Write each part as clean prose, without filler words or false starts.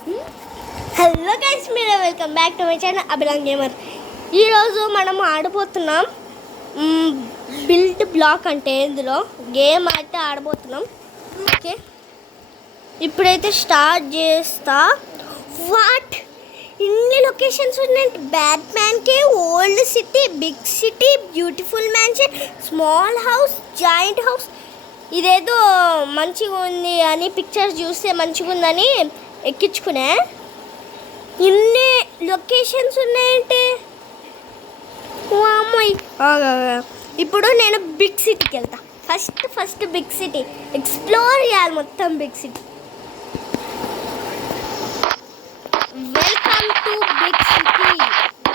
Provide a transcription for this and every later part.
Hello guys, మీరు welcome back to my channel Abhilong gamer. ఈరోజు మనం ఆడబోతున్నాం బిల్డ్ బ్లాక్ అంటే ఇందులో గేమ్ అయితే ఆడబోతున్నాం. ఓకే, ఇప్పుడైతే స్టార్ట్ చేస్తా. వాట్ ఇన్ని లొకేషన్స్ ఉన్నాయి. బ్యాట్మ్యాన్కి old city, big city, beautiful mansion, small house, joint house. ఇదేదో మంచిగా ఉంది అని పిక్చర్స్ చూస్తే మంచిగా ఉందని ఎక్కించుకునే. ఇన్ని లొకేషన్స్ ఉన్నాయంటే అమ్మాయి. ఇప్పుడు నేను బిగ్ సిటీకి వెళ్తా. ఫస్ట్ బిగ్ సిటీ ఎక్స్ప్లోర్ చేయాలి, మొత్తం big city. Welcome to big city.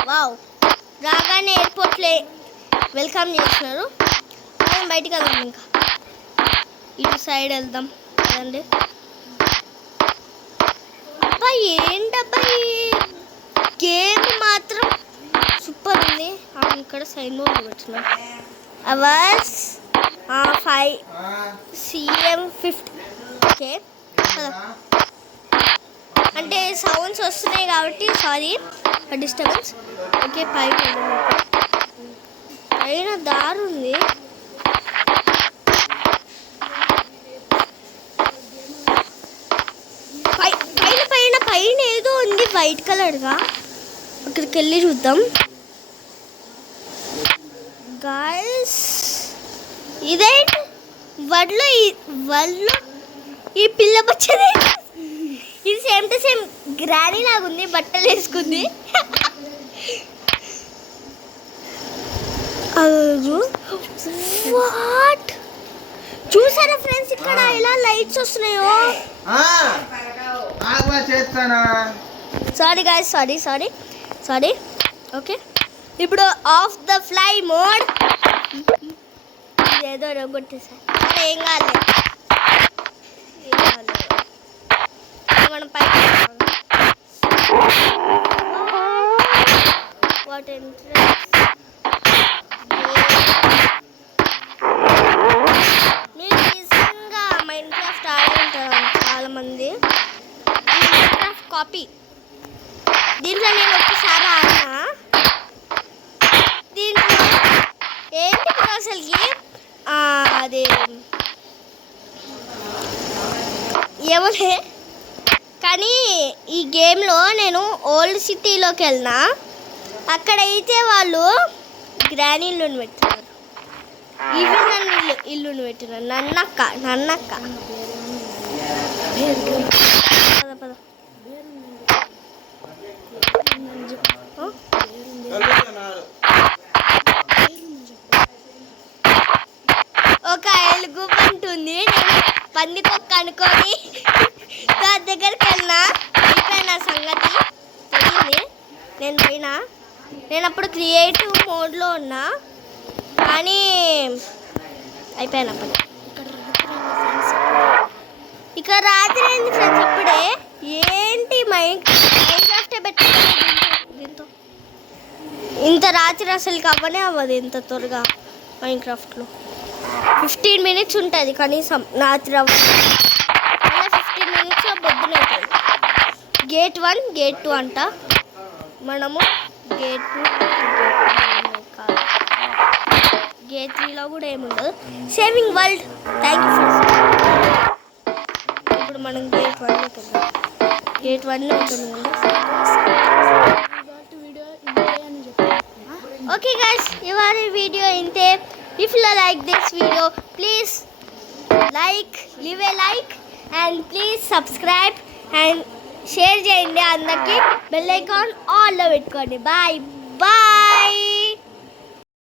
Wow, రాగానే ఎయిర్పోర్ట్లో వెల్కమ్ చేస్తున్నారు. మనం బయటికి వెళ్దాం, ఇంకా ఇటు సైడ్ వెళ్దాం కదండి. అబ్బాయి ఏంటబ్బాయి, గేమ్ మాత్రం సూపర్ ఉంది. ఇక్కడ సైన్ బోర్డు పెట్టినా అవర్స్ 5 CM 50. ఓకే, అంటే సౌండ్స్ వస్తున్నాయి కాబట్టి సారీ ఫర్ డిస్టర్బెన్స్. ఓకే, పైన దారి ఉంది. పైన ఏదో ఉంది వైట్ కలర్గా. అక్కడికి వెళ్ళి చూద్దాం గాయ్స్. ఇదేంటి వడ్లో ఈ పిల్ల బచ్చదే. ఇది సేమ్ టు సేమ్ గ్రానీ లాగా ఉంది, బట్టలు వేసుకుంది. వాట్ చూసారా ఫ్రెండ్స్, ఇక్కడ ఇలా లైట్స్ వస్తున్నాయో. Sorry guys, sorry. ఓకే, ఇప్పుడు ఆఫ్ ద ఫ్లై మోడ్. ఏదో కొట్టేసా. సరే, ఏం కాదు. మనం పైకి వాట్ ఎంట్రన్స్. మీరు నిజంగా మైన్క్రాఫ్ట్ ఆడే ఉంటారు చాలా మంది. Minecraft copy. దీంట్లో నేను ఒక్కసారి ఆడినా. దీంట్లో ఏంటి అసలుకి అది ఏమోలే, కానీ ఈ గేమ్లో నేను ఓల్డ్ సిటీలోకి వెళ్ళినా. అక్కడైతే వాళ్ళు గ్రానీ ఇల్లుని పెట్టినారు, ఇవి నన్ను ఇల్లుని పెట్టినారు. నన్నక్క పద. ఒక ఎలుగు అంటుంది, నేను పందికొక్క అనుకొని దాని దగ్గరికి వెళ్ళినా. అయిపోయినా సంగతి తెలియదు. నేను అప్పుడు క్రియేటివ్ మోడ్లో ఉన్నా, కానీ అయిపోయినప్పుడు ఇక రాత్రి అయింది ఫ్రెండ్స్. ఇప్పుడే ఏంటి మైన్క్రాఫ్టే పెట్టుకుంటే దీంతో ఇంత రాత్రి అసలు అవ్వనే అవ్వదు ఇంత త్వరగా. మైన్క్రాఫ్ట్లో 15 minutes ఉంటుంది కనీసం రాత్రి అవ్వదు. 15 minutes పొద్దున అవుతుంది. గేట్ 1, గేట్ 2 అంట. మనము గేట్ 2, గేట్ 3లో కూడా ఏముండదు. Saving world. Thank you for. ఇప్పుడు మనం గేట్ 1లోకి వెళ్దాం. గేట్ 1లో ఉంటుంది. ఓకే గైస్, ఇవాళ వీడియో ఇంతే. If you like this video, please leave a like and please subscribe and share చేయండి అందరికి. బెల్ ఐకాన్ ఆల్లో పెట్టుకోండి. బాయ్.